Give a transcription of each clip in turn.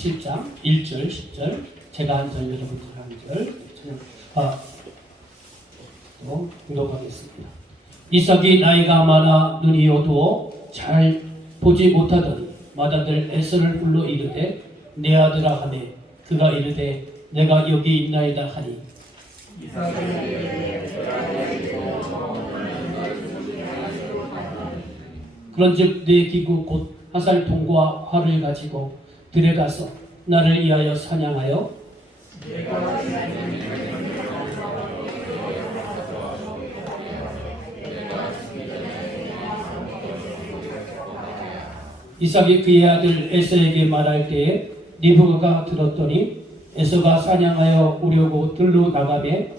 17장 1절 10절 제가 한 절 여러분 한 절 공독하겠습니다. 이삭이 나이가 많아 눈이 어두워 잘 보지 못하더니 맏아들 에서를 불러 이르되 내 아들아 하매 그가 이르되 내가 여기 있나이다 하니 그런즉 내 기구 곧 화살통과 활을 가지고 들어가서 나를 위하여 사냥하여 이삭이 그의 아들 에서에게 말할 때에 리브가가 들었더니 에서가 사냥하여 오려고 들로 나가매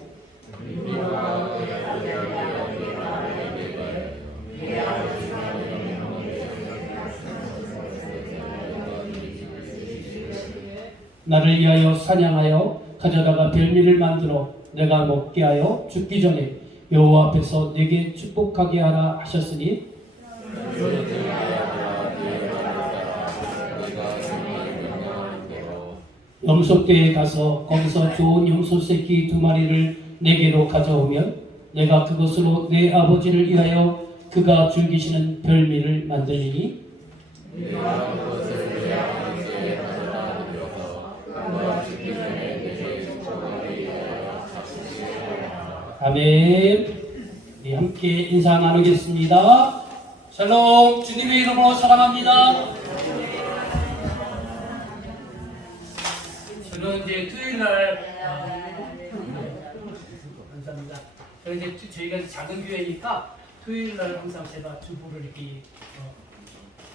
나를 위하여 사냥하여 가져다가 별미를 만들어 내가 먹게 하여 죽기 전에 여호와 앞에서 내게 축복하게 하라 하셨으니 염소떼에 가서 거기서 좋은 염소 새끼 2마리를 내게로 가져오면 내가 그것으로 내 아버지를 위하여 그가 즐기시는 별미를 만들리니 아멘. 우리 함께 인사 나누겠습니다. 샬롬. 주님의 이름으로 사랑합니다. 저는 이제 토요일날 감사합니다. 저는 이제 저희가 작은 교회니까 토요일날 항상 제가 주보를 이렇게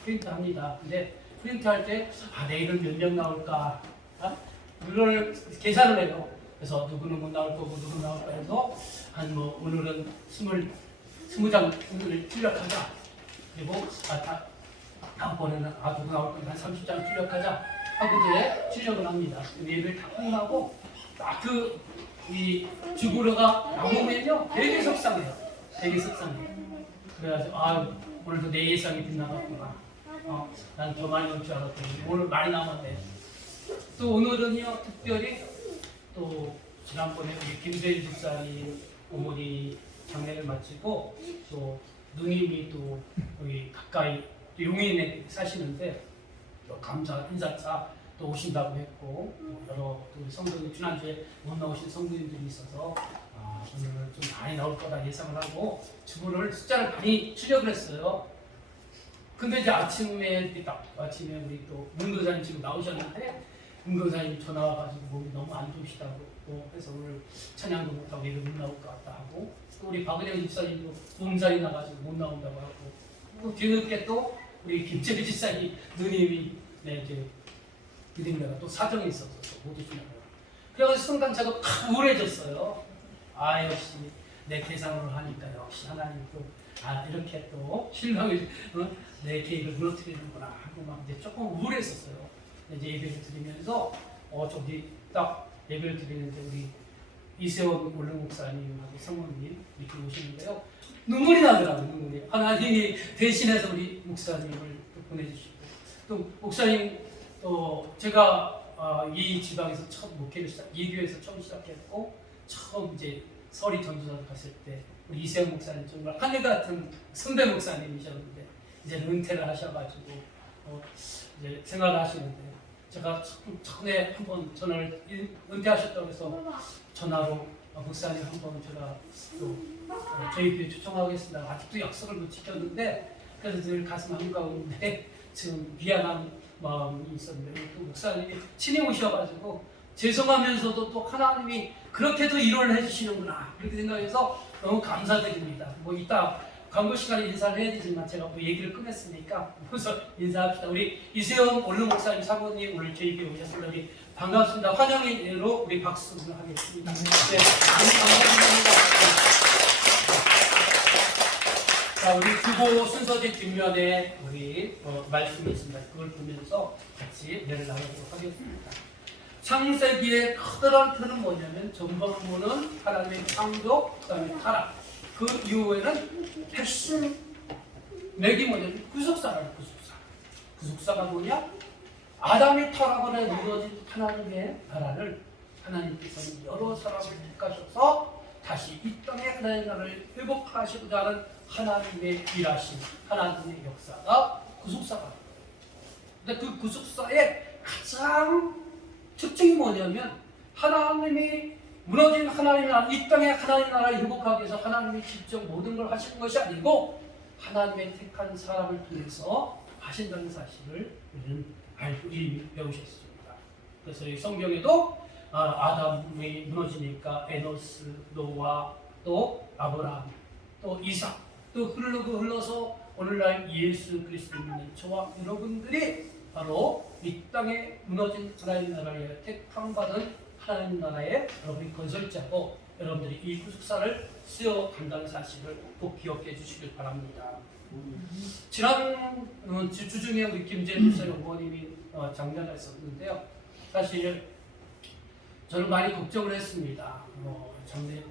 프린트합니다. 근데 프린트할 때 내일은 몇 명 나올까? 그걸 계산을 해요. 그래서 누구는 나올 거고 누구 나올까 해서 오늘은 20장을 출력하자. 그리고 다음번에는 누구 나올 거니까 한 30장 출력하자 하고 출력을 합니다. 예배를 다 끝나고 딱 이 주보로가 나오면요 되게 속상해요. 되게 속상해요. 그래가지고 오늘도 내 예상이 빗나갔구나. 난 더 많이 올 줄 알았더니 오늘 많이 남았네. 또 오늘은요 특별히 또 지난번에 우리 김세일 집사님 어머니 장례를 마치고 또 누님이 또 여기 가까이 용인에 사시는데 또 감사 인사차 또 오신다고 했고 여러 우리 성도님 지난주에 못 나오신 성도님들이 있어서 오늘은 좀 많이 나올 거다 예상을 하고 주부를 숫자를 많이 추려을 했어요. 근데 이제 아침에 우리 또 문도사님 지금 나오셨는데 문도사님 전화 와가지고 몸이 너무 안 좋으시다고 해서 오늘 찬양도 못하고 예배 못 나올 것 같다 하고 또 우리 박은영 집사님도 몸살이 나가지고 못 나온다고 하고 또 뒤늦게 또 우리 김재리 집사님 누님이 이제 그림내가 또 사정이 있어서 못 오시냐고 그래가지고 성당차가 팍 우울해졌어요. 역시 내 계산으로 하니까 역시 하나님 또 이렇게 또 실망을 내 계획을 무너뜨리는구나 하고 막 이제 조금 우울했었어요. 이제 예배를 드리면서 저기 딱 예배를 드리는데 우리 이세원 올릉 목사님하고 성모님 이렇게 오시는데요. 눈물이 나더라고요. 눈물이. 하나님이 대신해서 우리 목사님을 보내주시고 또 목사님 제가 이 지방에서 처음 목회를 이 교회에서 처음 시작했고 처음 이제 설이 전도사 갔을 때 우리 이세영 목사님 정말 하늘 같은 선배 목사님이셨는데 이제 은퇴를 하셔가지고 이제 생활을 하시는데 제가 전에 한번 전화를 은퇴하셨다고 해서 전화로 목사님 한번 제가 또 저희 교회 초청하겠습니다. 아직도 약속을 못 지켰는데 그래서 늘 가슴 한가운데 지금 미안한 마음이 있었는데 또 목사님이 친히 오셔가지고 죄송하면서도 또 하나님이 그렇게도 일원을 해주시는구나 그렇게 생각해서 너무 감사드립니다. 이따 광고 시간에 인사를 해야 되지만 제가 얘기를 끝냈으니까 우선 인사합시다. 우리 이세영 올릉 목사님 사모님 오늘 저희 교회 오셨습니다. 우리 반갑습니다. 환영회로 우리 박수를 하겠습니다. 네, 감사합니다. 자, 우리 주보 순서지 뒷면에 우리 말씀이 있습니다. 그걸 보면서 같이 예를 나누도록 하겠습니다. 창세기의 커다란 틀은 뭐냐면 전반부는 하나님의 창조, 그 다음에 타락. 그 이후에는 핵심 맥이 뭐냐면 구속사라는 구속사. 구속사가 뭐냐? 아담이 타락으로 무너진 하나님의 나라를 하나님께서는 여러 사람을 택하셔서 다시 이 땅의 하나님의 나라를 회복하시고자 하는 하나님의 일하심, 하나님의 역사가 구속사가 거예요. 근데 그 구속사의 가장 특징이 뭐냐면 하나님이 무너진 하나님의 나라, 이 땅의 하나님의 나라를 회복하기 위해서 하나님이 직접 모든 걸 하시는 것이 아니고 하나님의 택한 사람을 통해서 하신다는 사실을 우리는 알고 이미 배우셨습니다. 그래서 이 성경에도 아담이 무너지니까 에노스, 노아, 또 아브라함, 또 이삭, 또 흘러서 오늘날 예수 그리스도 믿는 저와 여러분들이 바로 이 땅에 무너진 하나님 나라에 택함받은 하나님 나라의 여러분이 건설자고 여러분들이 이 구속사를 쓰여간다는 사실을 꼭 기억해 주시길 바랍니다. 지난 주중에 우리 김재현 목사님 어머님이 장례하셨는데요. 사실 저는 많이 걱정을 했습니다.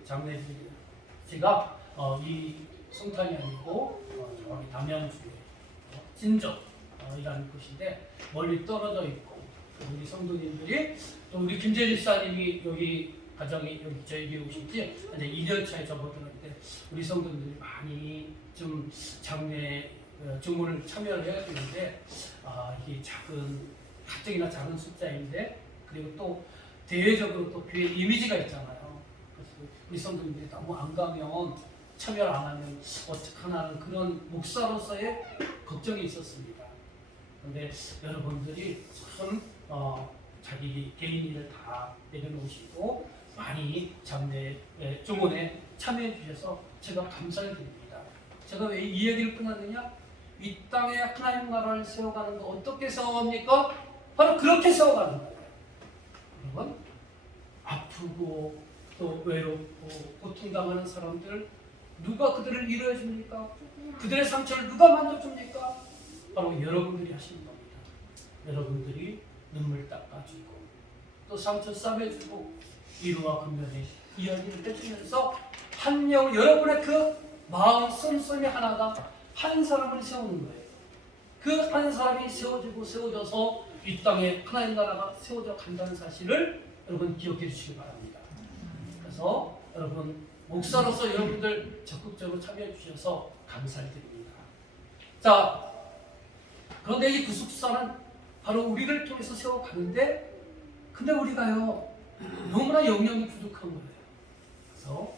장례지가 이 성탄이 아니고 저기 담양주에 진정이라는 곳인데 멀리 떨어져 있고 우리 성도님들이 또 우리 김재현 집사님이 여기 가정이 여기 저에게 오신 지 이제 2년 차에 접어들었는데 우리 성도님들이 많이 좀 장례 증문을 참여를 해야 되는데 이게 가뜩이나 작은 숫자인데 그리고 또 대외적으로 또 교회 이미지가 있잖아요. 그래서 우리 성도님들이 너무 안 가면 참여를 안 하면 어떡하나 하는 그런 목사로서의 걱정이 있었습니다. 그런데 여러분들이 참 자기 개인 일을 다 내려놓으시고 많이 장례 증문에 참여해 주셔서 제가 감사를 드립니다. 제가 왜 이 얘기를 끊었느냐? 이 땅에 하나님 나라를 세워가는 거 어떻게 세워갑니까? 바로 그렇게 세워가는 거예요. 여러분, 아프고 또 외롭고 고통당하는 사람들 누가 그들을 위로해 줍니까? 그들의 상처를 누가 만져줍니까? 바로 여러분들이 하시는 겁니다. 여러분들이 눈물 닦아주고 또 상처 싸매주고 위로와 근면의 이야기를 해주면서 한 명 여러분의 그 마음 씀씀이 하나가 한 사람을 세우는 거예요. 그 한 사람이 세워져서 이 땅에 하나님 나라가 세워져 간다는 사실을 여러분 기억해 주시기 바랍니다. 그래서 여러분 목사로서 여러분들 적극적으로 참여해 주셔서 감사드립니다. 자, 그런데 이 구속사는 바로 우리를 통해서 세워가는데 근데 우리가요 너무나 영역이 부족한 거예요. 그래서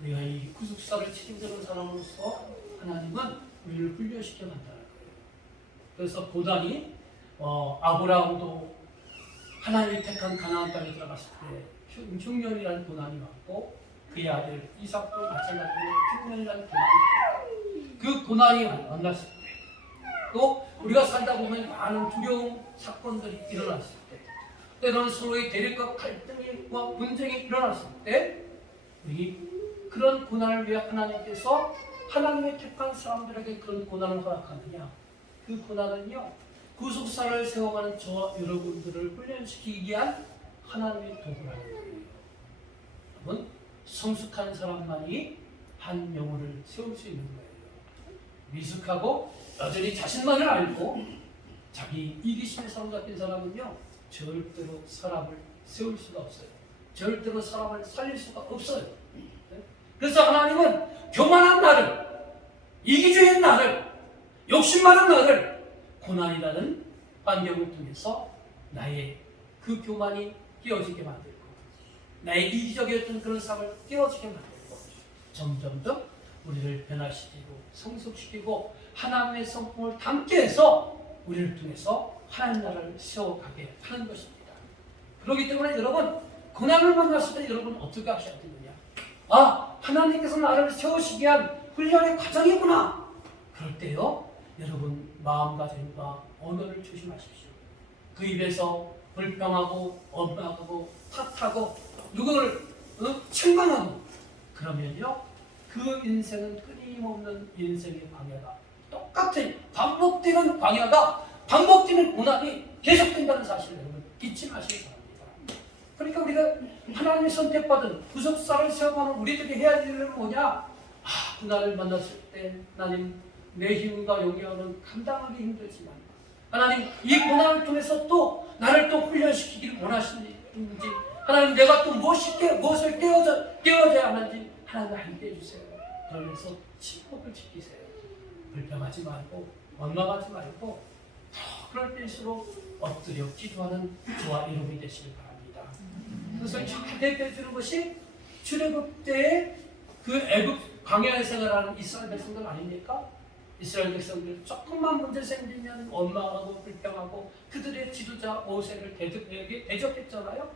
우리가 이 구속사를 책임지는 사람으로서 하나님은 우리를 훈련시켜 간다는 거예요. 그래서 고단이 아브라함도 하나님이 택한 가나안 땅에 들어갔을 때 흉년이라는 고난이 왔고 그의 아들 이삭도 마찬가지로 흉년이라는 고난이 그 고난이 만났을 때 또 우리가 살다 보면 많은 두려운 사건들이 일어났을 때 때로는 서로의 대립과 갈등과 분쟁이 일어났을 때 우리 그런 고난을 위해 하나님께서 하나님의 택한 사람들에게 그런 고난을 허락하느냐? 그 고난은요 구속사를 세워가는 저와 여러분들을 훈련시키기 위한 하나님의 도구라는 거예요. 여러분 성숙한 사람만이 한 영혼을 세울 수 있는 거예요. 미숙하고 여전히 자신만을 알고 자기 이기심에 사로잡힌 사람은요 절대로 사람을 세울 수가 없어요. 절대로 사람을 살릴 수가 없어요. 그래서 하나님은 교만한 나를, 이기주의인 나를, 욕심 많은 나를 고난이라는 환경을 통해서 나의 그 교만이 깨어지게 만들고 나의 이기적이었던 그런 삶을 깨어지게 만들고 점점점 우리를 변화시키고 성숙시키고 하나님의 성품을 담게 해서 우리를 통해서 하나님 나라를 세워가게 하는 것입니다. 그렇기 때문에 여러분 고난을 만났을 때 여러분 어떻게 하셔야 되느냐? 하나님께서 나를 세우시기 위한 훈련의 과정이구나. 그럴 때요 여러분 마음가짐과 언어를 조심하십시오. 그 입에서 불평하고 엄하고 탓하고 누구를 책망하고 그러면요 그 인생은 끊임없는 인생의 광야가 똑같은 반복되는 광야가 반복되는 고난이 계속된다는 사실을 여러분 잊지 마시기 바랍니다. 그러니까 우리가 하나님의 선택받은 구속사를 세워가는 우리들이 해야 될 일은 뭐냐? 고난을 만났을 때 나는 내 힘과 영향은 감당하기 힘들지만 하나님 이 고난을 통해서 또 나를 또 훈련시키기를 원하시는지 하나님 내가 또 무엇을 깨워져야 하는지 하나님 알게 해주세요. 그러면서 침묵을 지키세요. 불평하지 말고 원망하지 말고 더 그럴 때일수록 엎드려 기도하는 저와 여러분이 되시길 바랍니다. 그것을 잘 대표해 주는 것이 출애굽 때의 그 애굽 광야에 생활하는 이스라엘 백성들 아닙니까? 이스라엘 백성들 조금만 문제 생기면 원망하고 불평하고 그들의 지도자 모세를 대적했잖아요.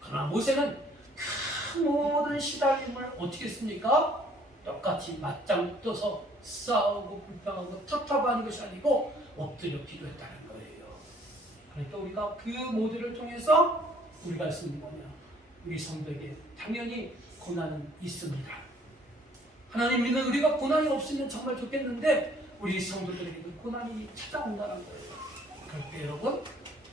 그러나 모세는 그 모든 시달림을 어떻게 했습니까? 똑같이 맞짱 떠서 싸우고 불평하고 탓하는 것이 아니고 엎드려 기도했다는 거예요. 그러니까 우리가 그 모델을 통해서 우리가 할 수 있는 뭐냐? 우리 성도에게 당연히 고난은 있습니다. 하나님 믿는 우리가 고난이 없으면 정말 좋겠는데 우리 성도들에게 고난이 찾아온다는 거예요. 그럴 때 여러분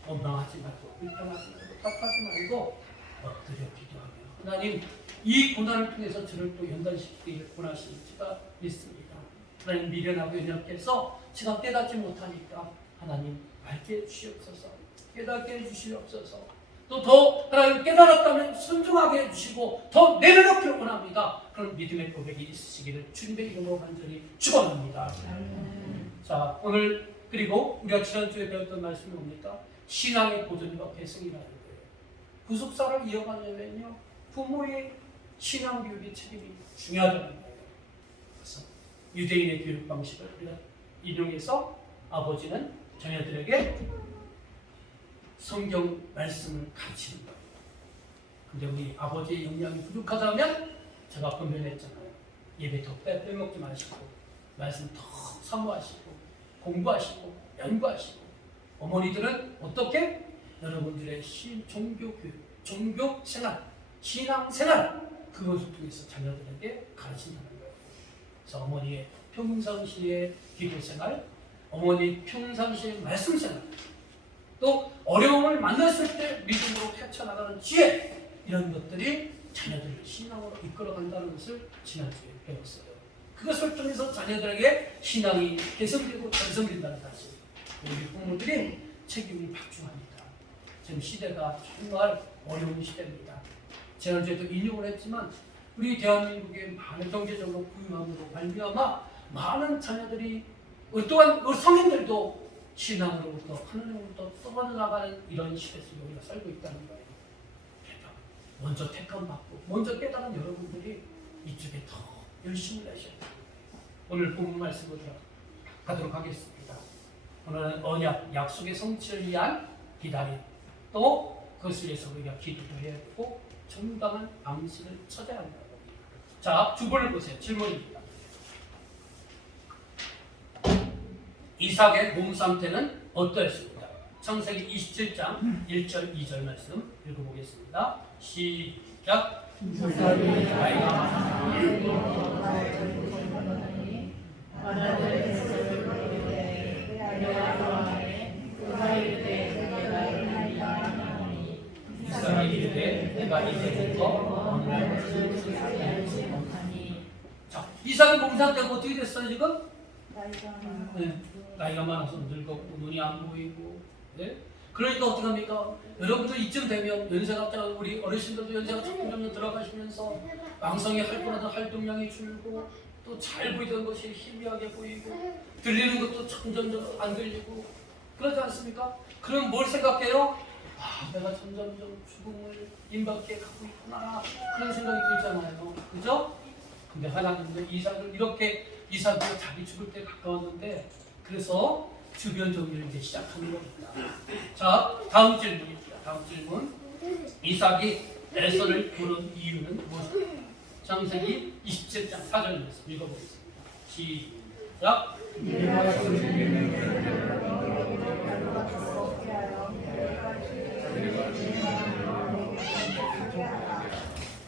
원망하지 말고 불평하지 말고 탓하지 말고 엎드려 기도하며 하나님 이 고난을 통해서 저를 또 연단시키기를 원하시는지가 믿습니다. 하나님 미련하고 연약해서 제가 깨닫지 못하니까 하나님 알게 해주시옵소서. 깨닫게 해주시옵소서. 또 더 하나님 깨달았다면 순종하게 해주시고 더 내려놓기를 원합니다. 그런 믿음의 고백이 있으시기를 주님의 이름으로 간절히 축원합니다. 자 오늘 그리고 우리가 지난주에 배웠던 말씀이 뭡니까? 신앙의 보존과 계승이라는 거예요. 구속사를 이어가려면요 부모의 신앙 교육의 책임이 중요하다는 거예요. 그래서 유대인의 교육 방식을 우리가 인용해서 아버지는 자녀들에게 성경 말씀을 가르치는 거예요. 근데 우리 아버지의 역량이 부족하다면 제가 분명했잖아요. 예배 더 빼먹지 마시고 말씀 더 사모하시고 공부하시고 연구하시고 어머니들은 어떻게 여러분들의 종교교육, 종교생활, 신앙생활 그것을 통해서 자녀들에게 가르친다는 거예요. 그래서 어머니의 평상시의 기도생활, 어머니 평상시의 말씀생활 또 어려움을 만났을 때 믿음으로 헤쳐나가는 지혜 이런 것들이 자녀들을 신앙으로 이끌어간다는 것을 지난주에 배웠어요. 그것을 통해서 자녀들에게 신앙이 개선되고 전성된다는 사실 우리 부모들이 책임이 박중합니다. 지금 시대가 정말 어려운 시대입니다. 지난주에도 인용을 했지만 우리 대한민국의 많은 경제적으로 부유함으로 말미암아 많은 자녀들이 또한 우리 성인들도 신앙으로부터 하나님으로부터 떨어져나가는 이런 시대 속에 우리가 살고 있다는 거예요. 먼저 택함받고 먼저 깨달은 여러분들이 이쪽에 더 열심을 내셔야 돼요. 오늘 본문 말씀으로 들어가도록 하겠습니다. 오늘은 언약, 약속의 성취를 위한 기다림 또 그것을 위해서 우리가 기도도 해야 되고 정당한 방식을 찾아야 한다고 합니다. 자, 주본을 보세요. 질문입니다. 이삭의 몸 상태는 어떠했습니까? 창세기 27장 1절 2절 말씀 읽어보겠습니다. 시작. 이삭이 이르되 내가 이제부터 자, 이삭의 몸 상태가 어떻게 됐어요 지금? 나이가 많아서 늙었고 눈이 안 보이고 네? 그러니까 어떻게 합니까? 여러분들 이쯤 되면 연세가 우리 어르신들도 연세가 점점 들어가시면서 망성이 활동하던 활동량이 줄고 또 잘 보이던 것이 희미하게 보이고 들리는 것도 점점 안 들리고 그러지 않습니까? 그럼 뭘 생각해요? 아, 내가 점점 죽음을 임박해 가고 있구나 그런 생각이 들잖아요. 그죠? 근데 하나님은 이삭을 이렇게 이삭이 자기 죽을 때 가까웠는데 그래서 주변 정리를 이제 시작하는 겁니다. 자, 다음 질문입니다. 다음 질문. 이삭이 에서를 부른 이유는 무엇입니까? 창세기 27장 4절 말씀 읽어보겠습니다. 시작.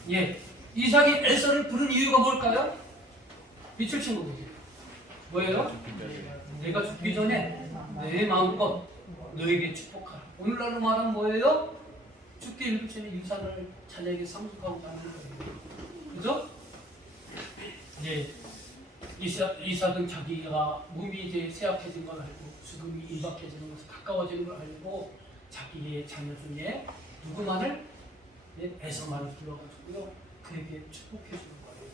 예, 이삭이 에서를 부른 이유가 뭘까요? 빛을 친구 보세요. 뭐예요? 내가 죽기 전에 내 마음껏 너에게 축복하라. 오늘날로 말하면 뭐예요? 죽기 일부 전에 유산을 자녀에게 상속하고 가는 거예요. 그죠? 예. 이삭은 자기가 몸이 이제 쇠약해진 걸 알고 죽음이 임박해지는 것을 가까워지는 걸 알고 자기의 자녀 중에 누구만을 에서만을 불러가지고요 그에게 축복해 주는 거예요.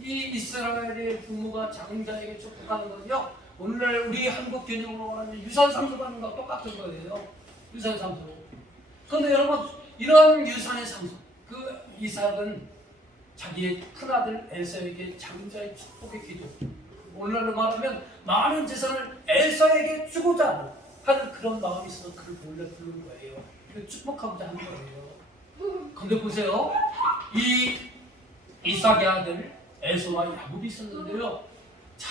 이 이스라엘의 부모가 장자에게 축복하는 건요 오늘날 우리 한국 개념으로 말하면 유산상속하는 것과 똑같은 거예요. 유산상속. 그런데 여러분 이런 유산의 상속 그 이삭은 자기의 큰아들 에서에게 장자의 축복의 기도 오늘날로 말하면 많은 재산을 에서에게 주고자 하는 그런 마음이 있어서 그를 몰래 부른 거예요. 축복하고자 한 거예요. 근데 보세요. 이 이삭의 아들 에서와 야곱이 있었는데요. 자,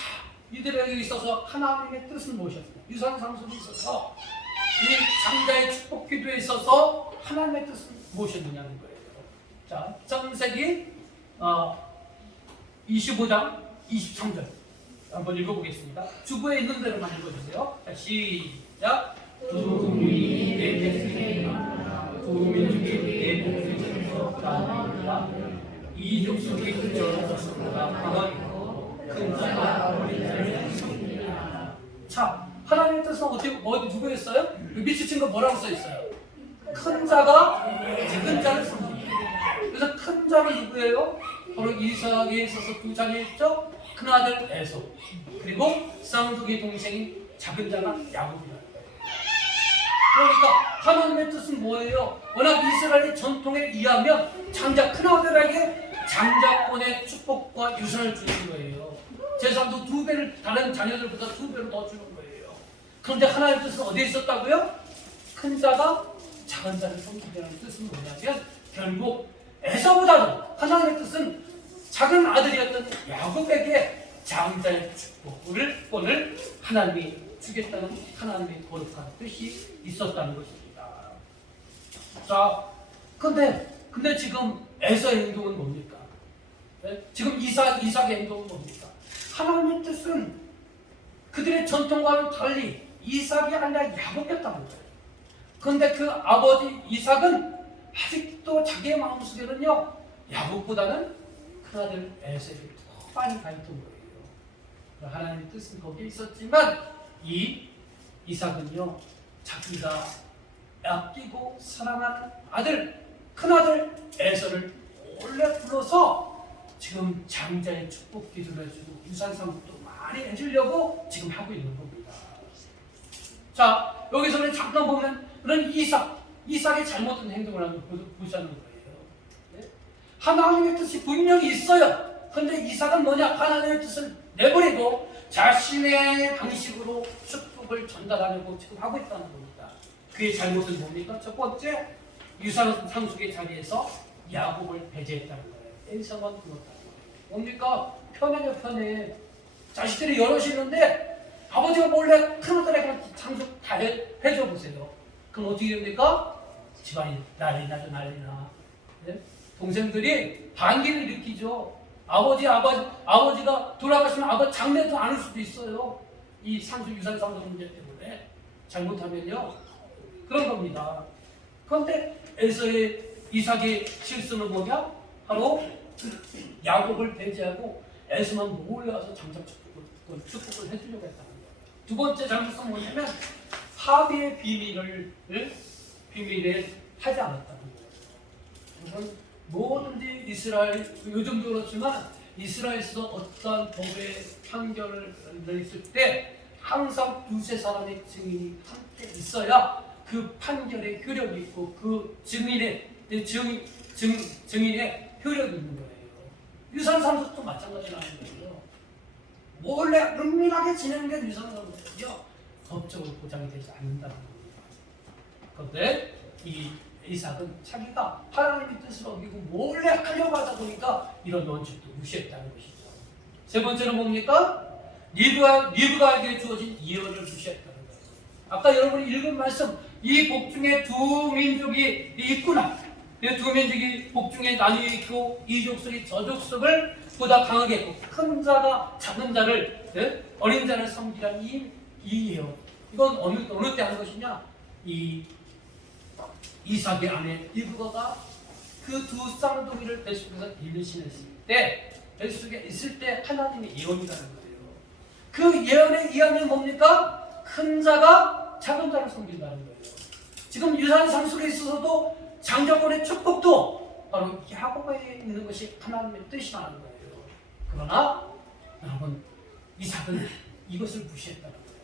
이들에게 있어서 하나님의 뜻을 모셨어요. 유산 상속이 있어서 이 장자의 축복 기도에 있어서 하나님의 뜻을 모셨느냐는 거예요. 자, 창세기 25장 23절 한번 읽어보겠습니다. 주부에 있는 대로만 읽어주세요. 자, 시작. 두 민이 내 백성이라 두 민족이 내 백성이라 이 족속이 그저 족속보다 강하고 큰 자가 어린 자를 섬기리라. 자, 하나님의 뜻은 어디 누구 했어요? 밑에 친 거 뭐라고 써 있어요? 큰 자가 작은 자를 섬기리라. 그래서 큰 자는 누구예요? 바로 이삭에 있어서 두 자녀 있죠? 큰아들 에서 그리고 쌍둥이 동생인 작은 자가 야곱이라는 거예요. 그러니까 하나님의 뜻은 뭐예요? 워낙 이스라엘의 전통에 의하면 장자 큰아들에게 장자권의 축복과 유산을 주는 거예요. 재산도 2배를 다른 자녀들보다 2배로 더 주는 거예요. 그런데 하나님의 뜻은 어디에 있었다고요? 큰 자가 작은 자를 섬기라는 뜻은 뭐냐면 결국 에서보다는 하나님의 뜻은 작은 아들이었던 야곱에게 장자의 축복을 하나님이 주겠다는 하나님의 거룩한 뜻이 있었다는 것입니다. 자, 근데 지금 에서의 행동은 뭡니까? 네? 지금 이삭의 행동은 뭡니까? 하나님의 뜻은 그들의 전통과는 달리 이삭이 아니라 야곱이었다는 거예요. 그런데 그 아버지 이삭은 아직도 자기의 마음속에는요 야곱보다는 큰아들 에서에게 더 많이 가 있던 거예요. 하나님의 뜻은 거기에 있었지만 이 이삭은요 자기가 아끼고 사랑하는 아들 큰아들 에서를 몰래 불러서 지금 장자의 축복 기도를 해주고 유산상속도 많이 해주려고 지금 하고 있는 겁니다. 자, 여기서는 잠깐 보면 그런 이삭의 잘못된 행동을 한번 보자는 거예요. 네? 하나님의 뜻이 분명히 있어요. 그런데 이삭은 뭐냐? 하나님의 뜻을 내버리고 자신의 방식으로 축복을 전달하려고 지금 하고 있다는 겁니다. 그의 잘못은 뭡니까? 첫 번째, 유산 상속의 자리에서 야곱을 배제했다는 거예요. 에서만 불렀다는 거예요. 뭡니까? 편해. 자식들이 여럿이 있는데 아버지가 몰래 큰아들에게 상속 다 해줘 보세요. 그럼 어떻게 됩니까? 집안이 난리 나죠. 네? 동생들이 반기를 일으키죠. 아버지가 돌아가시면 아버지 장례도 안 할 수도 있어요. 이 유산 상속 문제 때문에 잘못하면요 그런 겁니다. 그런데 이삭의 실수는 뭐냐? 바로 야곱을 배제하고 에서만 몰라서 장자 축복을 해주려고 했다는 거예요. 두 번째 잘못은 뭐냐면 합의의 비밀에 하지 않았다는 거예요. 뭐든지 이스라엘, 요즘도 그렇지만 이스라엘에서 어떠한 법의 판결을 내렸을 때 항상 두세 사람의 증인이 함께 있어야 그 판결의 효력이 있고 그 증인의 효력이 있는 거예요. 유산상속도 마찬가지라는 거예요. 몰래 은밀하게 진행된 유산상속은요 법적으로 보장이 되지 않는다는 겁니다. 그런데 이 이삭은 자기가 하나님의 뜻을 어기고 몰래 하려고 하다 보니까 이런 원칙도 무시했다는 것이죠. 세 번째는 뭡니까? 리브가에게 주어진 예언을 무시했다는 거예요. 아까 여러분이 읽은 말씀, 이 복중에 두 민족이 있구나. 두 민족이 복중에 나뉘어 있고 이 족속이 저 족속을 보다 강하게 했고 큰 자가 작은 자를 어린 자를 섬기라는 이 예언. 이건 어느 때 하는 것이냐? 이삭의 아내 리브가가 그 두 쌍둥이를 뱃속에서 임신했을 때 뱃속에 있을 때 하나님의 예언이라는 거예요. 그 예언에 의하면 뭡니까? 큰 자가 작은 자를 섬긴다는 거예요. 지금 유산상 속에 있어서도 장자권의 축복도 바로 야곱에 있는 것이 하나님의 뜻이라는 거예요. 그러나 여러분, 이삭은 이것을 무시했다는 거예요.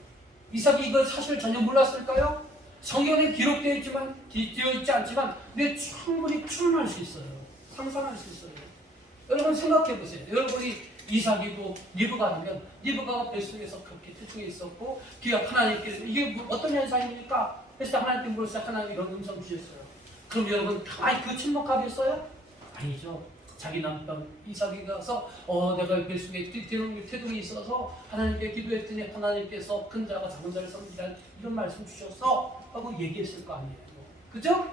이삭이 이걸 사실 전혀 몰랐을까요? 성경에 기록되어 있지만, 되어 있지 않지만, 근데 충분히 추론할 수 있어요. 상상할 수 있어요. 여러분 생각해 보세요. 여러분이 이삭이고 리브가라면, 리브가가 뱃속에서 그렇게 태중에 있었고, 그가 하나님께서 이게 어떤 현상입니까? 그래서 하나님께 물었어요. 하나님 이런 음성 주셨어요. 그럼 여러분 가만히 그 침묵하겠어요? 아니죠. 자기 남편 이삭이 가서 내가 뱃속에 태동이 있어서 하나님께 기도했더니 하나님께서 큰 자가 작은 자를 섬기라는 이런 말씀 주셔서 하고 얘기했을 거 아니에요. 그죠?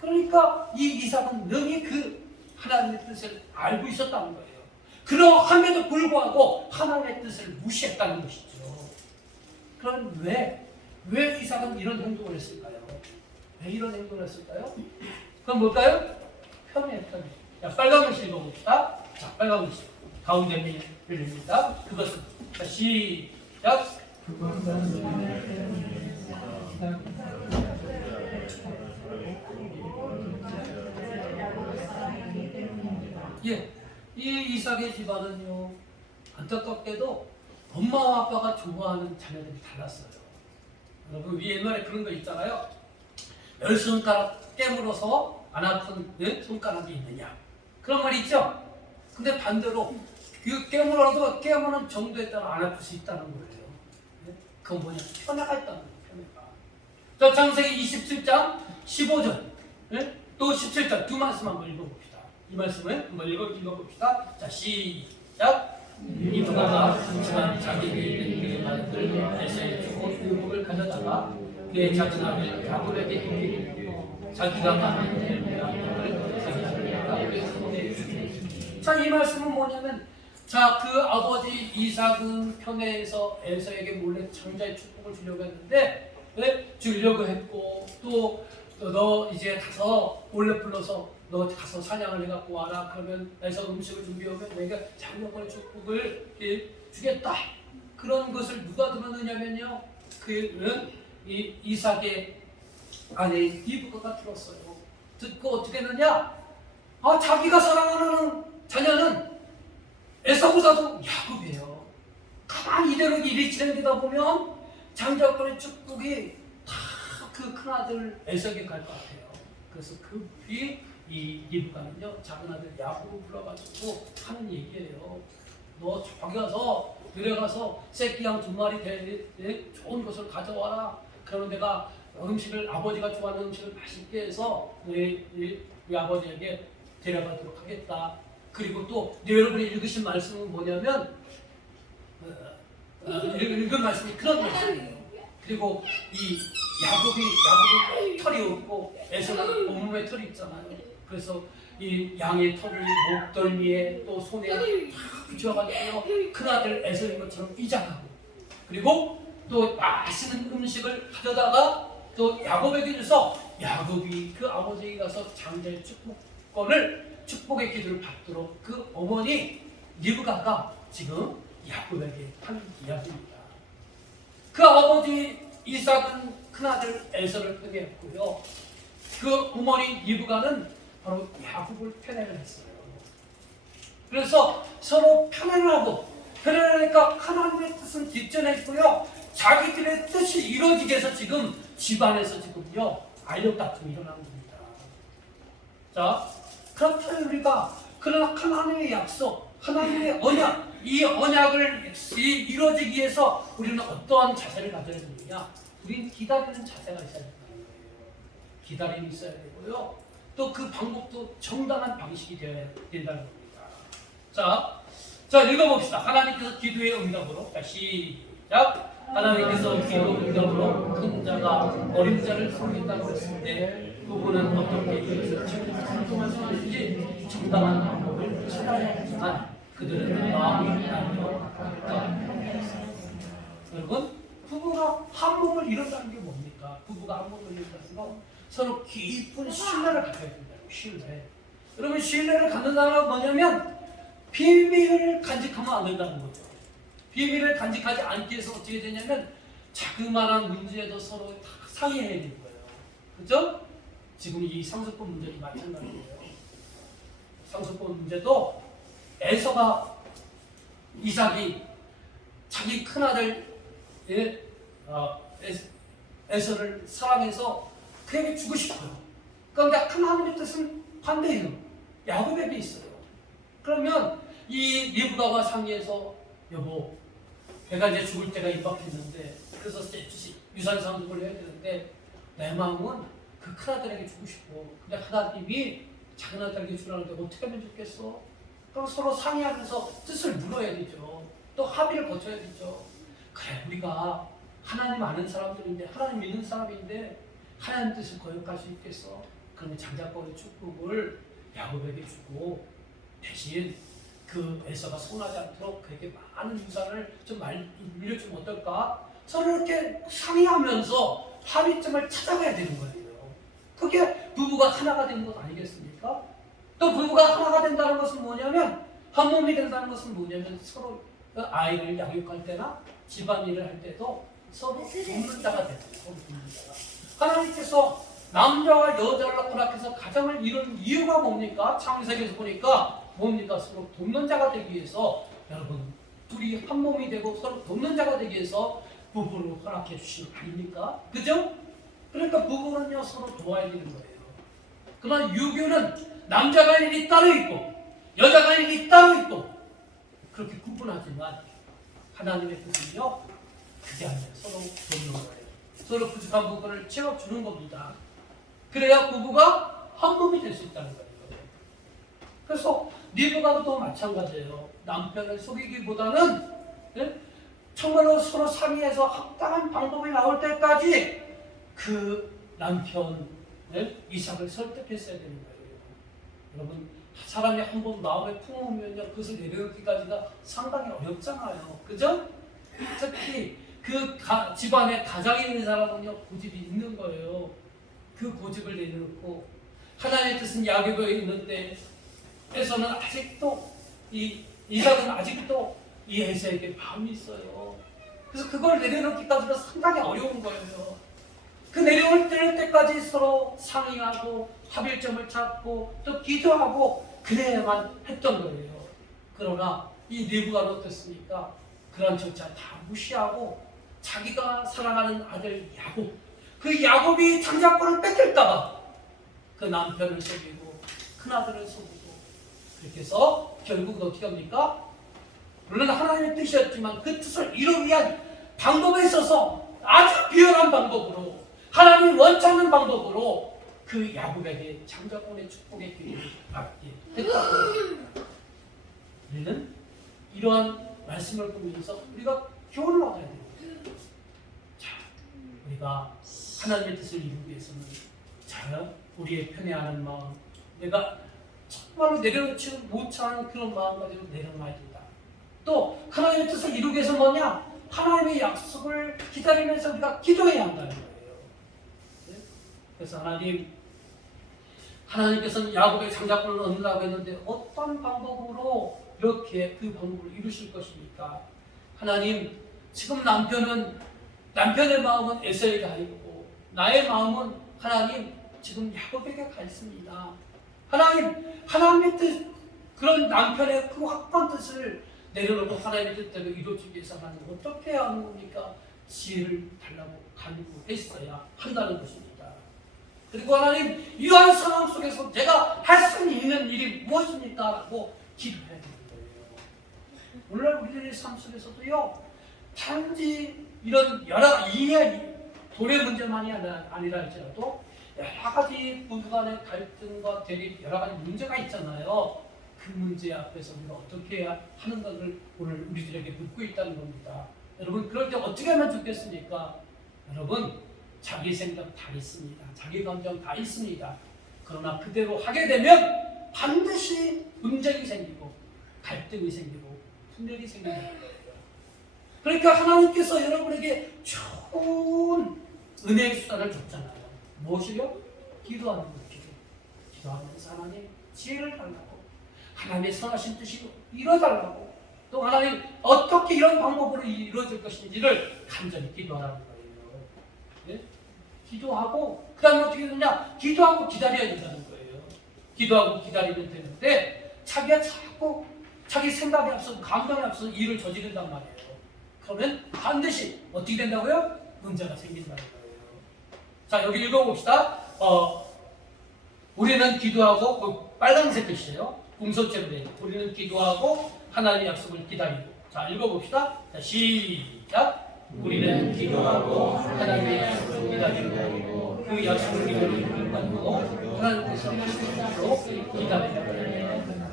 그러니까 이 이삭은 능히 그 하나님의 뜻을 알고 있었다는 거예요. 그러함에도 불구하고 하나님의 뜻을 무시했다는 것이죠. 그럼 왜 이삭은 이런 행동을 했을까요? 왜 이런 행동을 했을까요? 그럼 뭘까요? 편애했다. 자, 빨간 글씨 읽어봅시다. 자, 빨간 글씨. 가운데 밀립니다. 그것은. 자, 시작. 예, 이 이삭의 집안은요, 안타깝게도 엄마와 아빠가 좋아하는 자녀들이 달랐어요. 여러분, 우리 옛날에 그런 거 있잖아요. 10손가락 깨물어서 안 아픈 손가락이 있느냐, 그런 말이 있죠. 근데 반대로 그 깨무는 정도에 따라 안 아플 수 있다는 거예요. 그건 뭐냐? 편애가 있다는 거예요. 편애가. 자, 창세기 27장 15절 또 17절 두 말씀 한번 읽어봅시다. 이 말씀을 한번 읽어봅시다. 자, 시작. 리브가가 그렇지만 자기에게 있는 그 아들 에서의 주고 의복을 가져다가 그의 작은 아들 야곱에게 입히고 자기가 가는 양식을 자기 아들 야곱에게 손에 주고. 자, 이 말씀은 뭐냐면, 자, 그 아버지 이삭은 편애해서 에서에게 몰래 장자의 축복을 주려고 했는데, 주려고 했고, 또 너 이제 가서 몰래 불러서 너 가서 사냥을 해갖고 와라. 그러면 에서 음식을 준비하면 내가 장자권의 축복을 주겠다. 그런 것을 누가 들었느냐면요, 그는 이 이삭의 아내인 리브가가 들었어요. 듣고 어떻게 했느냐? 자기가 사랑하는 자녀는 에서보다도 야곱이에요. 가만히 이대로 일이 진행되다 보면 장자권의 축복이 다 그 큰아들 에서에게 갈 것 같아요. 그래서 그 뒤에 이 리브가는요, 작은 아들 야곱을 불러가지고 하는 얘기예요. 너 저기 가서 들어가서 새끼양 2마리 좋은 것을 가져와라. 그러면 내가 음식을, 아버지가 좋아하는 음식을 맛있게 해서 우리 아버지에게 데려가도록 하겠다. 그리고 또 여러분이 읽으신 말씀은 뭐냐면, 읽은 말씀이 그런 말씀이에요. 그리고 이 야곱은 털이 없고 에서는 온몸에 털이 있잖아요. 그래서 이 양의 털을 목덜미에 또 손에 다 붙여가지고 큰아들 에서인 것처럼 위장하고, 그리고 또 맛있는 음식을 가져다가 또 야곱에게 줘서 야곱이 그 아버지에게 가서 장자의 축복의 기도를 받도록 그 어머니 리브가가 지금 야곱에게 하는 이야기입니다. 그 아버지 이삭은 큰아들 에서를 편애했고요, 그 어머니 리브가는 바로 야곱을 편애를 했어요. 그래서 서로 편애를 하고, 편애하니까 하나님의 뜻은 뒷전했고요, 자기들의 뜻이 이루어지게 해서 지금 집안에서 지금요 알력다툼이 일어나는 겁니다. 자, 그렇다면 우리가 그러나 하나님의 약속, 하나님의 언약, 이 언약을 이루어지기 위해서 우리는 어떠한 자세를 가져야 되느냐? 우리는 기다리는 자세가 있어야 된다는 거예요. 기다림이 있어야 되고요, 또 그 방법도 정당한 방식이 되어야 된다는 겁니다. 자, 읽어봅시다. 하나님께서 기도의 응답으로, 시작. 하나님께서 기도 응답으로 큰 자가 어린 자를 섬긴다고 했을 때 그분은 어떻게 이것을 상통할 수 있는지 정당한 방법을 찾아야 하지만 그들은 마음이 아니었다. 여러분, 부부가 한 몸을 이룬다는 게 뭡니까? 부부가 한 몸을 이룬다는 건 서로 깊은 신뢰를 가져야 된다고. 신뢰. 여러분, 신뢰를 갖는다는 건 뭐냐면 비밀을 간직하면 안 된다는 거죠. 비밀을 간직하지 않기 위해서 어떻게 되냐면 자그마한 문제에도 서로 다 상의해야 되는 거예요. 그죠? 지금 이 상속법 문제도 마찬가지예요. 상속법 문제도 에서가 이삭이 자기 큰아들 에서를 사랑해서 그에게 주고 싶어요. 그런데 하나님의 뜻은 반대예요. 야곱에게 있어요. 그러면 이 리브가가 상의해서 여보, 내가 이제 죽을 때가 임박했는데 그래서 유산 상속을 해야 되는데 내 마음은 그 큰아들에게 주고 싶어. 근데 하나님이 작은 아들에게 주라는데 어떻게 하면 좋겠어? 그럼 서로 상의하면서 뜻을 물어야 되죠. 또 합의를 거쳐야 되죠. 그래, 우리가 하나님 아는 사람들인데, 하나님 믿는 사람인데 하나님 뜻을 거역할 수 있겠어? 그러면 장자권의 축복을 야곱에게 주고 대신 그 에서가 서운하지 않도록 그에게 많은 유산을 좀 물려주면 어떨까? 서로 이렇게 상의하면서 합의점을 찾아가야 되는 거예요. 그게 부부가 하나가 되는 것 아니겠습니까? 또 부부가 하나가 된다는 것은 뭐냐면, 한 몸이 된다는 것은 뭐냐면 서로 아이를 양육할 때나 집안일을 할 때도 서로 돕는 자가 되는 거예요. 서로 돕는 자가. 하나님께서 남자와 여자를 허락해서 가정을 이룬 이유가 뭡니까? 창세기에서 보니까 뭡니까? 서로 돕는 자가 되기 위해서, 여러분, 둘이 한 몸이 되고 서로 돕는 자가 되기 위해서 부부를 허락해 주신 거 아닙니까? 그죠? 그러니까 부부는요, 서로 도와야 되는 거예요. 그러나 유교는 남자가 일이 따로 있고 여자가 일이 따로 있고 그렇게 구분하지만 하나님의 뜻은요, 그게 아니에요. 서로 돕는 거예요. 서로 부족한 부분을 채워주는 겁니다. 그래야 부부가 한 몸이 될 수 있다는 거예요. 그래서 리브가도 마찬가지예요. 남편을 속이기보다는 정말로 서로 상의해서 합당한 방법이 나올 때까지 그 남편 이삭을 설득했어야 되는 거예요. 여러분, 사람이 한 번 마음에 품으면요, 그것을 내려놓기까지가 상당히 어렵잖아요. 그죠? 특히 그 집안에 가장이 있는 사람은요, 고집이 있는 거예요. 그 고집을 내려놓고 하나님의 뜻은 야곱에 있는데 에서는 아직도 이삭은 아직도 이 에서에게 마음이 있어요. 그래서 그걸 내려놓기까지가 상당히 어려운 거예요. 그 내려올 때까지 서로 상의하고 합의점을 찾고 또 기도하고 그래야만 했던 거예요. 그러나 이 리브가는 어떻습니까? 그런 조차 다 무시하고 자기가 사랑하는 아들 야곱, 그 야곱이 장자권을 뺏길까봐 그 남편을 속이고 큰아들을 속이고 그렇게 해서 결국은 어떻게 합니까? 물론 하나님의 뜻이었지만 그 뜻을 이루기 위한 방법에 있어서 아주 비열한 방법으로, 하나님 원치 않는 방법으로 그 야곱에게 장자권의 축복의 기회를 받게 했다고 합니다. 우리는 이러한 말씀을 보면서 우리가 교훈을 얻어야 됩니다. 자, 우리가 하나님의 뜻을 이루기 위해서는 자, 우리의 편애하는 마음, 내가 정말로 내려놓지 못하는 그런 마음 가지고 내려놔야 된다. 또 하나님의 뜻을 이루기 위해서 뭐냐? 하나님의 약속을 기다리면서 우리가 기도해야 한다는 거예요. 그래서 하나님께서는 야곱의 장자권을 얻는다고 했는데 어떤 방법으로 이렇게 그 방법을 이루실 것입니까? 하나님, 지금 남편의 마음은 에서에게 가 있고 나의 마음은 하나님 지금 야곱에게 가 있습니다. 하나님의 뜻, 그런 남편의 그 확고한 뜻을 내려놓고 하나님의 뜻대로 이루어지기 위해서 하나님 어떻게 해야 하는 겁니까? 지혜를 달라고 간구했어야 한다는 것입니다. 그리고 하나님, 이러한 상황 속에서 내가 할 수 있는 일이 무엇입니까? 라고 기도해야 되는 거예요. 물론 우리들의 삶 속에서도요, 단지 이런 여러 돈의 문제만이 아니라 할지라도 여러 가지 부부간의 갈등과 대립, 여러 가지 문제가 있잖아요. 그 문제 앞에서 우리가 어떻게 해야 하는 것을 오늘 우리들에게 묻고 있다는 겁니다. 여러분, 그럴 때 어떻게 하면 좋겠습니까? 여러분, 자기 생각 다 있습니다. 자기 감정 다 있습니다. 그러나 그대로 하게 되면 반드시 분쟁이 생기고 갈등이 생기고 분열이 생기는 거예요. 그러니까 하나님께서 여러분에게 좋은 은혜의 수단을 줬잖아요. 무엇이요? 기도하는 거예요. 기도하면서 하나님 지혜를 달라고, 하나님의 선하신 뜻이 이루어달라고, 또 하나님 어떻게 이런 방법으로 이루어질 것인지를 간절히 기도하라는 거예요. 네? 기도하고 그 다음에 어떻게 되느냐? 기도하고 기다려야 된다는 거예요. 기도하고 기다리면 되는데 자기가 자꾸 자기 생각에 앞서 감정에 앞서 일을 저지른단 말이에요. 그러면 반드시 어떻게 된다고요? 문제가 생긴다는 거예요. 자, 여기 읽어봅시다. 우리는 기도하고, 그 빨간색 글씨예요. 궁서체로 되어 있는. 우리는 기도하고 하나님의 약속을 기다리고. 자, 읽어봅시다. 자, 시작. 우리는 기도하고 하나님의 약속을 기다리고 그 약속을 기다리고 하나님께서 기다리고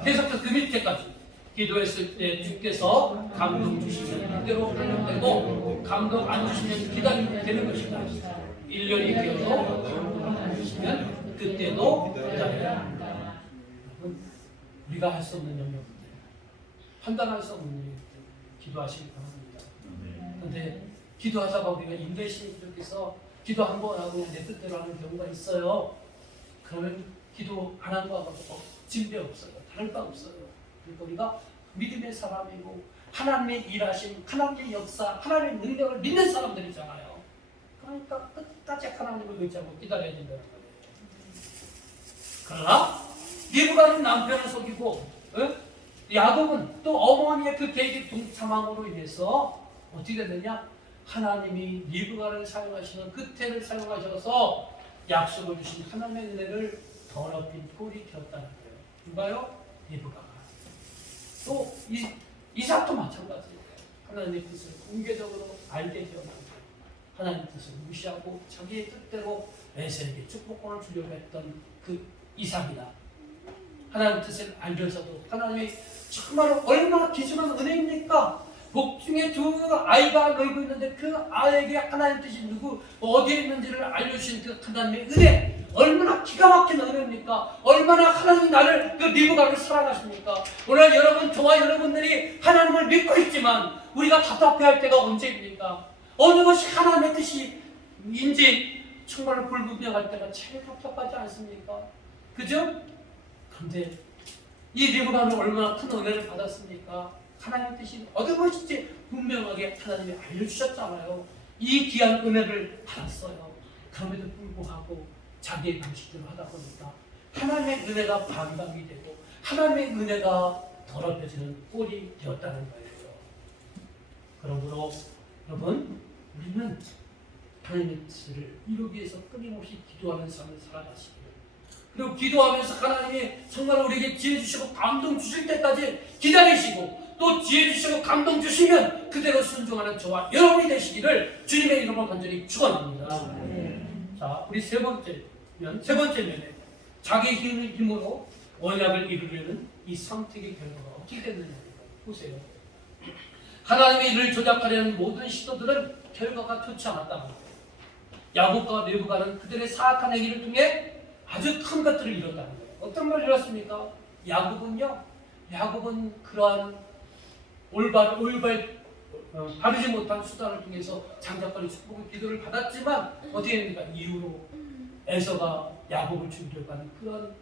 계속해서 그 밑에까지 기도했을 때 주께서 감동 주시면 그대로 반영되고 감동 안 주시면 기다리면 되는 것이다. 1년이 되어도 감동 안 주시면 그때도 기다려야 합니다. 우리가 할 수 없는 영역인데 판단할 수 없는 영역인데 기도하시기 바랍니다. 그런데 기도하다가 우리가 인내심이 부족해서 기도 한 번 하고 그냥 내 뜻대로 하는 경우가 있어요. 그러면 기도 안 한 거하고 진배 없어요. 다를 바 없어요. 그러니까 우리가 믿음의 사람이고 하나님의 일하심, 하나님의 역사, 하나님의 능력을 믿는 사람들이잖아요. 그러니까 끝까지 하나님을 의지하고 기다려야 된다는 거예요. 그러나 리브가는 남편을 속이고 야곱은 또 어머니의 그 계획의 동참함으로 인해서 어떻게 됐느냐? 하나님이 리브가를 사용하시는 그 태를 사용하셔서 약속을 주신 하나님의 은혜를 더럽힌 꼴이 되었다는 거예요. 누가요? 리브가가. 또 이삭도 마찬가지예요. 하나님의 뜻을 공개적으로 알게 되었는 거예요. 하나님의 뜻을 무시하고 자기의 뜻대로 에서에게 축복권을 주려고 했던 그 이삭이다. 하나님의 뜻을 알면서도 하나님이 정말 얼마나 기준한 은혜입니까? 목중에 두 아이가 놀고 있는데 그 아이에게 하나님의 뜻이 어디에 있는지를 알려주신 그 하나님의 은혜, 얼마나 기가 막힌 은혜입니까? 얼마나 하나님이 나를, 그 리브가를 사랑하십니까? 오늘 여러분, 저와 여러분들이 하나님을 믿고 있지만 우리가 답답해할 때가 언제입니까? 어느 것이 하나님의 뜻인지 정말 불분명할 때가 제일 답답하지 않습니까? 그죠? 그런데 이 리브가는 얼마나 큰 은혜를 받았습니까? 하나님의 뜻이 어떤 것인지 분명하게 하나님이 알려주셨잖아요. 이 귀한 은혜를 받았어요. 그럼에도 불구하고 자기의 방식대로 하다 보니까 하나님의 은혜가 반감이 되고 하나님의 은혜가 더럽혀지는 꼴이 되었다는 거예요. 그러므로 여러분, 우리는 하나님의 뜻을 이루기 위해서 끊임없이 기도하는 삶을 살아가시기를, 그리고 기도하면서 하나님이 정말 우리에게 지혜 주시고 감동 주실 때까지 기다리시고 또 지혜 주시고 감동 주시면 그대로 순종하는 저와 여러분이 되시기를 주님의 이름으로 간절히 축원합니다. 자, 우리 세 번째 면에 자기 힘으로 언약을 이루려는 이 선택의 결과가 어떻게 됐느냐 보세요. 하나님의 일을 조작하려는 모든 시도들은 결과가 좋지 않았다는 거예요. 야곱과 리브가는 그들의 사악한 행위를 통해 아주 큰 것들을 이뤘다는 거예요. 어떤 걸 이뤘습니까? 야곱은 그러한 바르지 못한 수단을 통해서 장자권의 축복의 기도를 받았지만 어떻게 됩니까? 이후로 에서가 야곱을 죽이려고 하는 그런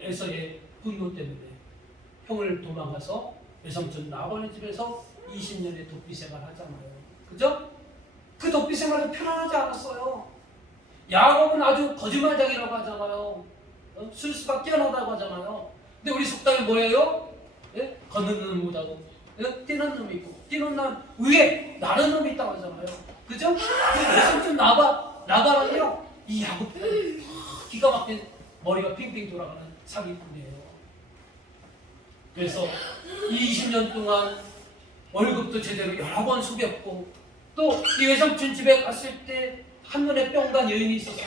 에서의 분노 때문에 형을 도망가서 외삼촌 라반의 집에서 20년의 도피 생활을 하잖아요. 그죠? 그 도피 생활은 편안하지 않았어요. 야곱은 아주 거짓말장이라고 하잖아요. 술수가 뛰어나다고 하잖아요. 근데 우리 속담이 뭐예요? 예? 걷는 놈은 못하고 뛰는 놈이 있고, 뛰는 놈 위에 나는 놈이 있다고 하잖아요. 그죠? 그 외삼촌 라반은요, 이 야곱 기가 막힌 머리가 핑핑 돌아가는 사기꾼이에요. 그래서 20년 동안 월급도 제대로 여러 번 속였고, 또 이 외삼촌 집에 갔을 때 한눈에 뿅간 여인이 있었어요.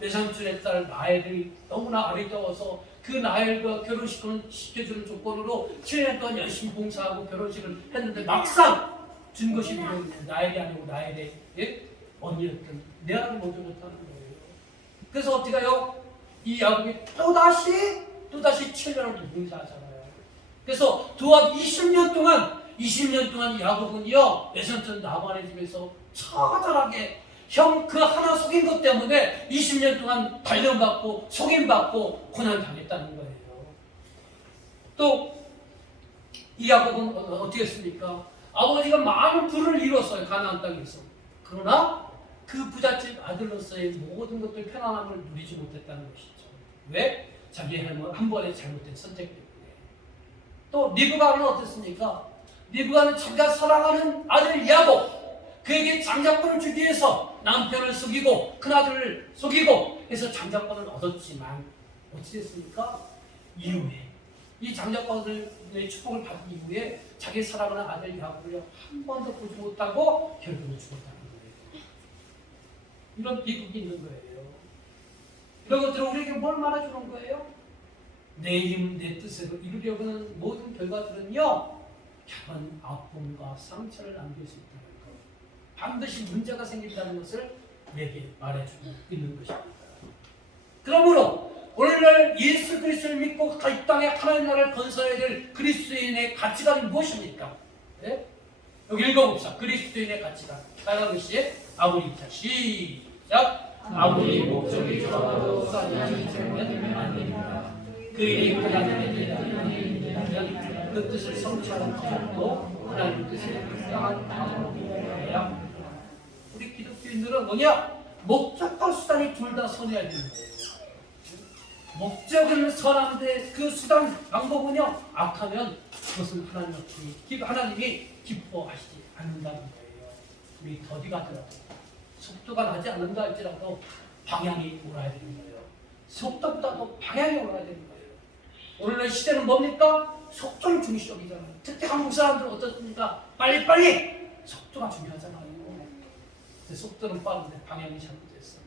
외삼촌의 딸 나엘이 너무나 아리따워서 그 나엘과 결혼식을 시켜주는 조건으로 7년 동안 열심히 봉사하고 결혼식을 했는데 막상 준 것이 나엘이 아니고 나엘의 언니였던 내 아들 먼저 못하는 거예요. 그래서 어떻게 해요? 이 야곱이 또다시 7년을 봉사하잖아요. 그래서 도합 20년 동안 야곱은요, 외삼촌 라반의 집에서 처절하게 형 그 하나 속인 것 때문에 20년 동안 단련받고 속임받고 고난당했다는 거예요. 또 이 야곱은 어떻게 했습니까? 아버지가 많은 부를 이뤘어요. 가나안 땅에서. 그러나 그 부잣집 아들로서의 모든 것들 편안함을 누리지 못했다는 것이죠. 왜? 자기 한 번의 잘못된 선택 때문에. 또 리브가는 어땠습니까? 리브가는 자기가 사랑하는 아들 야곱, 그에게 장자권을 주기 위해서 남편을 속이고 큰아들을 속이고 해서 장자권을 얻었지만 어찌 됐습니까? 이후에 이 장자권의 축복을 받은 이후에 자기 사랑하는 아들 야곱을 한 번도 보지 못하고 결국은 죽었다는 거예요. 이런 비극이 있는 거예요. 이런 것들은 우리에게 뭘 말해주는 거예요? 내 힘, 내 뜻으로 이루려고 하는 모든 결과들은요, 작은 아픔과 상처를 남길 수 있다는 것, 반드시 문제가 생긴다는 것을 내게 말해주고 있는 것입니다. 그러므로 오늘날 예수 그리스도를 믿고 이 땅에 하나님 나라를 건설해야 될 그리스도인의 가치관이 무엇입니까? 네? 여기 읽어봅시다. 그리스도인의 가치관. 따라하는 것이 아무리자 시작. 아무리 목적이 좋아도 싸우지 않으면 안 됩니다. 그 일이 하나님의 뜻이라면 그 뜻을 성취하는 것도 하나님의 뜻에 합당한 방법이어야. 우리 기독교인들은 뭐냐? 목적과 수단이 둘 다 선해야 되는 거예요. 목적은 선한데 그 수단 방법은요 악하면 그것은 하나님이 기뻐하시지 않는다는 거예요. 우리 더디가 하더라도 속도가 나지 않는다 할지라도 방향이 옳아야 되는 거예요. 속도보다도 방향이 옳아야 되는 거예요. 오늘날 시대는 뭡니까? 속도는 중시적이잖아요. 특히 한국 사람들은 어떻습니까? 빨리빨리 속도가 중요하잖아요. 근데 속도는 빠른데 방향이 잘못됐어.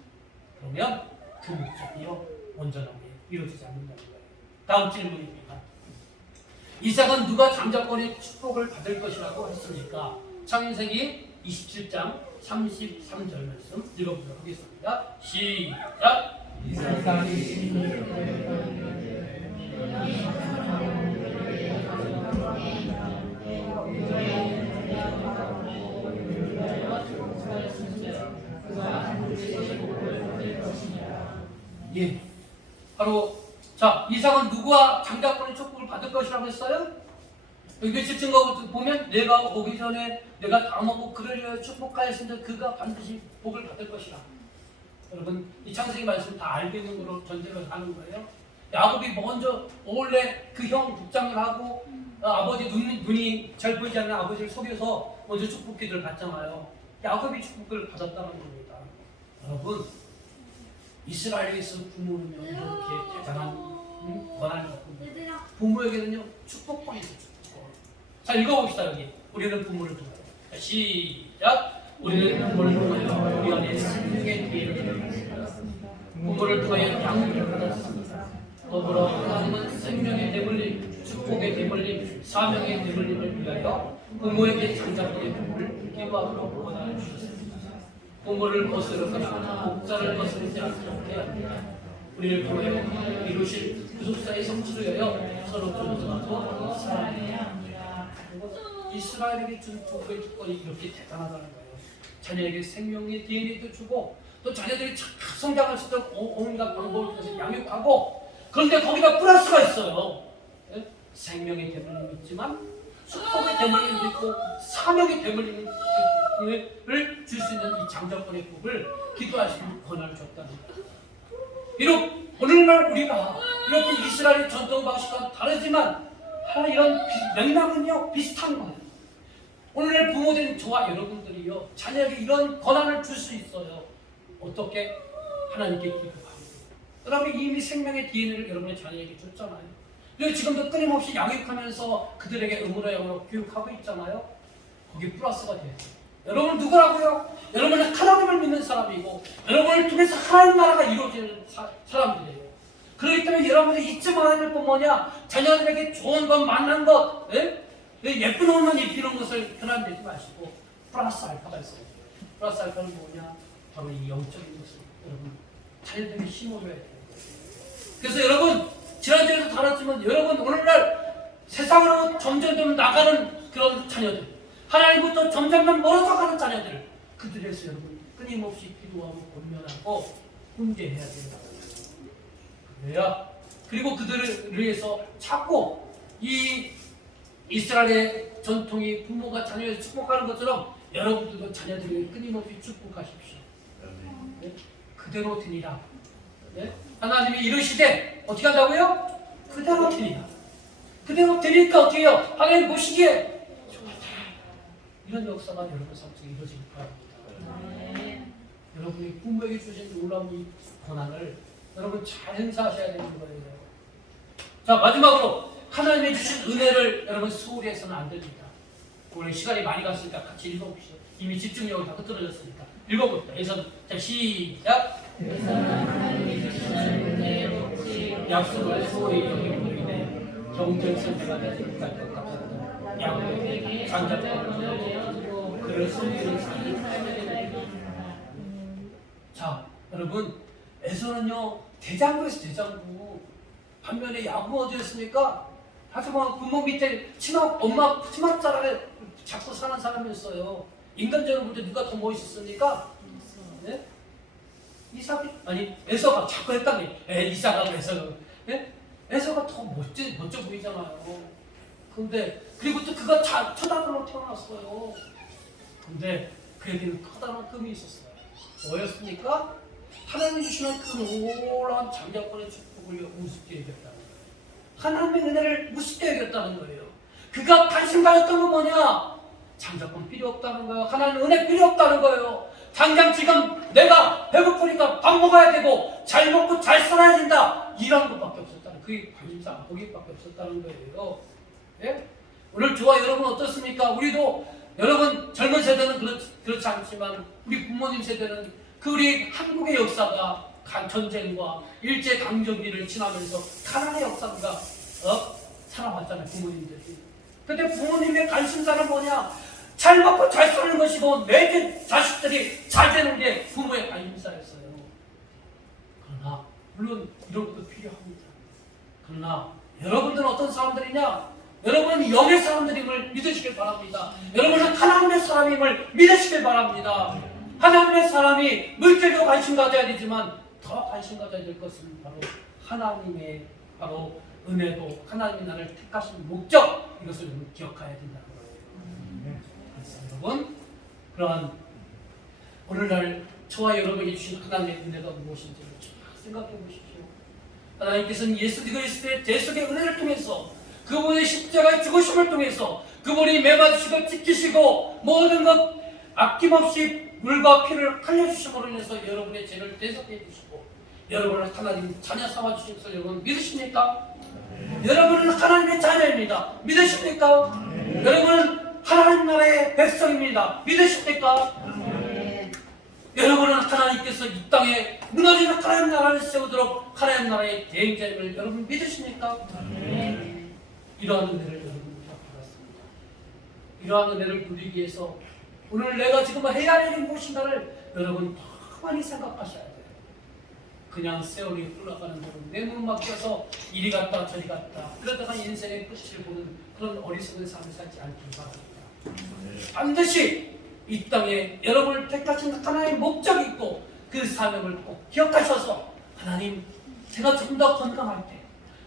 그러면 그 목적이요 온전하게 이루어지지 않는다는 거예요. 다음 질문입니다. 이삭은 누가 장자권의 축복을 받을 것이라고 했습니까? 창세기 27장 33절 말씀 읽어보도록 하겠습니다. 시작! 이삭이 예. 바로 자 이삭은 누구와 장자권의 축복을 받을 것이라고 했어요? 여기 며칠 증거 보면 내가 오기 전에 내가 다 먹고 그를 위하여 축복하였으니 그가 반드시 복을 받을 것이라. 여러분 이 창세기 말씀 다 알고 있는 걸로 전제를 하는 거예요. 야곱이 먼저 원래 그 형 북장을 하고 아버지 눈이 잘 보이지 않는 아버지를 속여서 먼저 축복 기도를 받잖아요. 야곱이 축복을 받았다는 겁니다. 여러분 이스라엘에서 부모는요 이렇게 대단한 권한이 있습니다. 부모에게는요 축복권이 있어요. 축복권. 자 읽어봅시다. 여기 우리는 부모를 통하여 시작. 우리는 부모를 통하여 우리 안에 생명의 기회를 받았습니다. 부모를 통하여 양육을 받았습니다. 더불어 하나님은 생명의 대물림, 축복의 대물림, 사명의 대물림을 위하여 부모에게 장자권의 복을 기부하도록 권한을 주셨습니다. 부모를 거스르거나 목자를 거스르지 않게 합니다. 우리를 통하여 이루실 구속사의 성취를 위하여 서로 존중하고 사랑해야 합니다. 이스라엘에게 준 복의 조건이 이렇게 대단하다는 거예요. 자녀에게 생명의 DNA도 주고 또 자녀들이 잘 성장할 수 있도록 온갖 방법을 통해서 양육하고 그런데 거기다 플러스가 있어요. 네? 생명의 대물림이 있지만 축복의 대물림도 있고 사명의 대물림을 줄 수 있는 이 장자권의 복을 기도하시는 권한을 줬다는 거예요. 비록 오늘날 우리가 이렇게 이스라엘의 전통 방식과 다르지만 이런 맥락은요 비슷한 거예요. 오늘날 부모된 저와 여러분들이요 자녀에게 이런 권한을 줄 수 있어요. 어떻게? 하나님께 기도하고. 여러분 이미 생명의 DNA를 여러분의 자녀에게 줬잖아요. 그리고 지금도 끊임없이 양육하면서 그들에게 의무로 영으로 교육하고 있잖아요. 거기 플러스가 돼요. 여러분 누구라고요? 여러분은 하나님을 믿는 사람이고 여러분을 통해서 하나님 나라가 이루어지는 사람들이에요. 그렇기 때문에 여러분이 잊지 말아야 될 건 뭐냐? 자녀들에게 좋은 것, 만난 것, 예쁜 옷만 입히는 것을 편안되지 마시고 플러스 알파가 있어요. 플러스 알파는 뭐냐? 바로 이 영적인 것을 여러분 자녀들에게 심어줘야 돼요. 그래서 여러분 지난주에도 다뤘지만 여러분 오늘날 세상으로 점점 나가는 그런 자녀들 하나님부터 점점 멀어져가는 자녀들 그들에서 여러분 끊임없이 기도하고 권면하고 훈계해야 된다. 그래야 그리고 그들을 위해서 자꾸 이 이스라엘의 전통이 부모가 자녀에게 축복하는 것처럼 여러분들도 자녀들에게 끊임없이 축복하십시오. 네? 그대로 되니라. 네? 하나님이 이르시되 어떻게 한다고요? 그대로 되니라. 그대로 되니까 어떻게 해요? 하나님 보시기에 이런 역사가 여러분 삶 속에 이루어질 거랍니다. 여러분이 부모에게 주신 놀라운 이 권한을 여러분 잘 행사하셔야 되는 거예요. 자, 마지막으로 하나님이 주신 은혜를 여러분 소홀히 해서는 안 됩니다. 오늘 시간이 많이 갔으니까 같이 읽어봅시다. 이미 집중력이 다 흐트러졌으니까 읽어봅시다. 예선, 자, 시작. 약속을 소홀히 여기고 있네. 경쟁선배가 되는 것 같았다. 양육에게 장작하고 그를 숨기는 자, 여러분, 에서는요 대장부에서 대장부. 반면에 야구가 어디였습니까? 하지만 부모 밑에 엄마 치맛자락에 잡고 사는 사람이었어요. 인간적으로 볼 때 누가 더 멋있었습니까? 네? 이삭이 아니 에서가 자꾸 했다니. 이삭하고 에서가. 네? 에서가 더 멋져 보이잖아요. 근데 그리고 또 그가 처다들로 태어났어요. 근데 그에게는 커다란 꿈이 있었어요. 뭐였습니까? 하나님이 주시는 그 놀라운 장자권의 축복을 우습게 여겼다는 거예요. 하나님의 은혜를 우습게 여겼다는 거예요. 그가 관심 가졌던 건 뭐냐? 장자권 필요 없다는 거예요. 하나님 은혜 필요 없다는 거예요. 당장 지금 내가 배고프니까 밥 먹어야 되고 잘 먹고 잘 살아야 된다. 이런 것밖에 없었다는 그게 관심사 거기밖에 없었다는 거예요. 예? 오늘 저와 여러분 어떻습니까? 우리도 여러분 젊은 세대는 그렇지 않지만 우리 부모님 세대는 우리 한국의 역사가 전쟁과 일제강점기를 지나면서 가난의 역사가 살아왔잖아요. 부모님들이. 근데 부모님의 관심사는 뭐냐? 잘 먹고 잘 사는 것이고 내 자식들이 잘 되는 게 부모의 관심사였어요. 그러나 물론 이런 것도 필요합니다. 그러나 여러분들은 어떤 사람들이냐? 여러분은 영의 사람들임을 믿으시길 바랍니다. 여러분은 하나님의 사람임을 믿으시길 바랍니다. 하나님의 사람이 물질도 관심 가져야 되지만 더 관심 가져야 될 것은 바로 하나님의 바로 은혜도 하나님이 나를 택하신 목적 이것을 기억해야 된다는 거예요. 그래서 여러분 그러한 오늘날 저와 여러분이 주신 하나님의 은혜가 무엇인지를 잘 생각해 보십시오. 하나님께서는 예수 그리스도의 대속의 은혜를 통해서 그분의 십자가의 죽으심을 통해서 그분이 매맞으시고 지키시고 모든 것 아낌없이 물과 피를 흘려주심으로 인해서 여러분의 죄를 대속해 주시고 여러분을 하나님 자녀 삼아주신 것을 여러분 믿으십니까? 여러분은 하나님의 자녀입니다. 믿으십니까? 여러분은 하나님 나라의 백성입니다. 믿으십니까? 여러분은 하나님께서 이 땅에 무너지는 하나님 나라를 세우도록 하나님 나라의 대행자임을 여러분 믿으십니까? 이러한 은혜를 여러분 받았습니다. 이러한 은혜를 누리기 위해서 오늘 내가 지금 해야 할 일이 무엇인가를 여러분 많이 생각하셔야 돼요. 그냥 세월이 흘러가는 대로 내 눈 막혀서 이리 갔다 저리 갔다 그러다가 인생의 끝을 보는 그런 어리석은 삶을 살지 않기 바랍니다. 반드시 이 땅에 여러분을 택하신 하나님의 목적이 있고 그 사명을 꼭 기억하셔서 하나님 제가 조금 더 건강할 때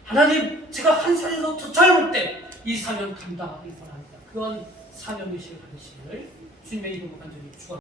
하나님 제가 한 살이라도 더 젊을 때 이 사명 감당하길 바랍니다. 그런 사명의식을 가지시기를 주님의 이름으로 간절히 축원합니다.